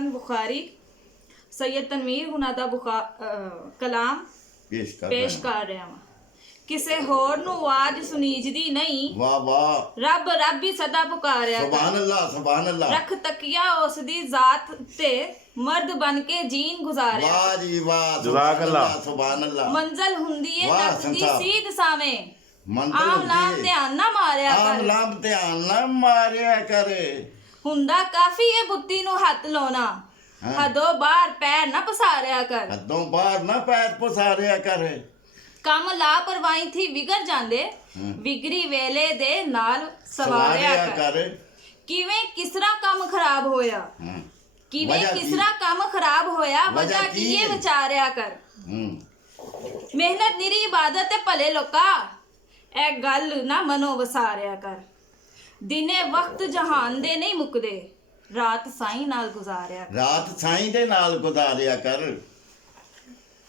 हसन बुखारी सैयद तनवीर हुना दा कलाम पेश कर रहा हाँ। किसे होर नूं आवाज सुनीजदी नहीं, वाह वाह, रब रब ही सदा पुकारिया सुभान अल्लाह सुभान अल्लाह। रख तकिया उसदी जात ते मर्द बन के जीन गुजारिया। वाह जी वाह, जज़ाक अल्लाह सुभान अल्लाह। मंजिल हुंदी है वाह नक दी संसार। सीध सावे, मंजिल आम लाम हुंदी है। ध्यान ना मारिया आम कर, लाम ध्यान ना मारिया करे। हुंदा काफी है बुत्ती नूं हथ लाउणा, हाँ। हदों बाहर पैर ना पसारिया कर। हदों बाहर ना पैर पसारिया करे। ਕੰਮ ਲਾਪਰਵਾਹੀ ਥੀ ਵਿਗੜ ਜਾਂਦੇ, ਵਿਗੜੀ ਵੇਲੇ ਦੇ ਨਾਲ ਸਵਾਰਿਆ ਕਰ। ਕਿਵੇਂ ਕਿਸਰਾ ਕੰਮ ਖਰਾਬ ਹੋਇਆ, ਕਿਵੇਂ ਕਿਸਰਾ ਕੰਮ ਖਰਾਬ ਹੋਇਆ, ਵਜ੍ਹਾ ਕੀ ਇਹ ਵਿਚਾਰਿਆ ਕਰ। ਮਿਹਨਤ ਨਿਰੀ ਇਬਾਦਤ ਤੇ ਭਲੇ ਲੋਕਾ, ਇਹ ਗੱਲ ਨਾ ਮਨੋਂ ਵਸਾਰਿਆ ਕਰ। ਦਿਨੇ ਵਕਤ ਜਹਾਨ ਦੇ ਨਹੀਂ ਮੁੱਕਦੇ, ਰਾਤ ਸਾਈਂ ਨਾਲ ਗੁਜ਼ਾਰਿਆ ਕਰ। ਰਾਤ ਸਾਈਂ ਦੇ ਨਾਲ ਗੁਜ਼ਾਰਿਆ ਕਰ।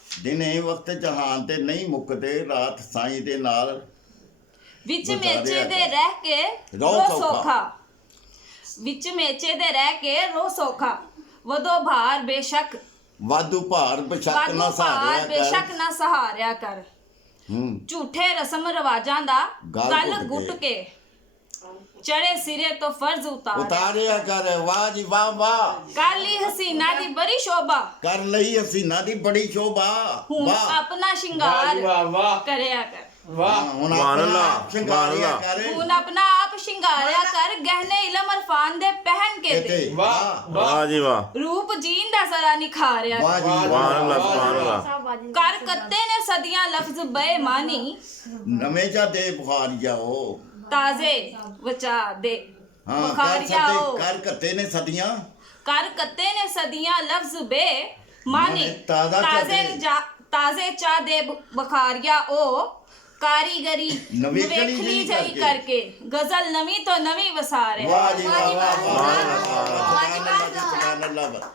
ਦਿਨੇ ਵਕਤ ਜਹਾਨ ਤੇ ਨਹੀਂ ਮੁੱਕਦੇ, ਰਾਤ ਸਾਈਂ ਦੇ ਨਾਲ ਵਿੱਚ ਮੇਚੇ ਦੇ ਰਹਿ ਕੇ ਰੋ ਸੌਖਾ, ਵਿੱਚ ਮੇਚੇ ਦੇ ਰਹਿ ਕੇ ਰੋ ਸੌਖਾ, ਵਦੋ ਭਾਰ ਬੇਸ਼ੱਕ ਵਾਧੂ ਭਾਰ ਬੇਸ਼ੱਕ ਨਾ ਸਹਾਰਿਆ ਕਰ। ਬੇਸ਼ੱਕ ਨਾ ਸਹਾਰਿਆ ਕਰ। ਝੂਠੇ ਰਸਮ ਰਿਵਾਜਾਂ ਦਾ ਗਲ ਗੁੱਟ ਕੇ, ਚੜੇ ਸਿਰੇ ਤੋਂ ਫਰਜ਼ ਉਤਾਰਿਆ ਕਰ। ਵਾਹ ਜੀ ਵਾਹ ਵਾਹ, ਕਰ ਲਈ ਹਸੀਨਾ ਦੀ ਬੜੀ ਸ਼ੋਭਾ, ਕਰ ਲਈ ਹਸੀਨਾ ਦੀ ਬੜੀ ਸ਼ੋਭਾ। ਹੁਣ ਆਪਣਾ ਸ਼ਿੰਗਾਰ ਕਰਿਆ ਕਰ। ਹੁਣ ਆਪਣਾ ਸ਼ਿੰਗਾਰਿਆ ਕਰ। ਹੁਣ ਆਪਣਾ ਆਪ ਸ਼ਿੰਗਾਰਿਆ ਕਰ, ਗਹਿਨੇ ਇਲਮ ਅਰਫਾਨ ਦੇ ਪਹਿਨ ਕੇ ਤੇ वाह जी वाह, ਰੂਪ ਜੀਨ ਦਾ ਜ਼ਰਾ ਨਿਖਾਰਿਆ ਵਾਹ ਕਰ। ਜੀ सुभान अल्लाह सुभान अल्लाह। ਕਰ ਕੱਤੇ ਨੇ ਸਦੀਆਂ ਲਫ਼ਜ਼ ਬੇਮਾਨੀ, ਨਵੇਂ ਚਾ ਦੇ ਬੁਖਾਰ ਜਾਓ। ਤਾਜ਼ੇ ਵਚਾ ਦੇ ਹਾਂ ਬੁਖਾਰ ਜਾਓ। ਕਰ ਕੱਤੇ ਨੇ ਸਦੀਆਂ, ਕਰ ਕੱਤੇ ਨੇ ਸਦੀਆਂ ਲਫ਼ਜ਼ ਬੇਮਾਨੀ, ਤਾਜ਼ੇ ਚਾ ਦੇ ਬੁਖਾਰੀਆ ਉਹ ਕਾਰੀਗਰੀ ਨਵੇਖਲੀ ਜਈ ਕਰਕੇ, ਗਜ਼ਲ ਨਵੀਂ ਤੋਂ ਨਵੀਂ ਵਸਾ ਰਿਹਾ। ਵਾਹ ਜੀ ਵਾਹ ਵਾਹ, ਸੁਭਾਨ ਅੱਲਾਹ ਸੁਭਾਨ ਅੱਲਾਹ।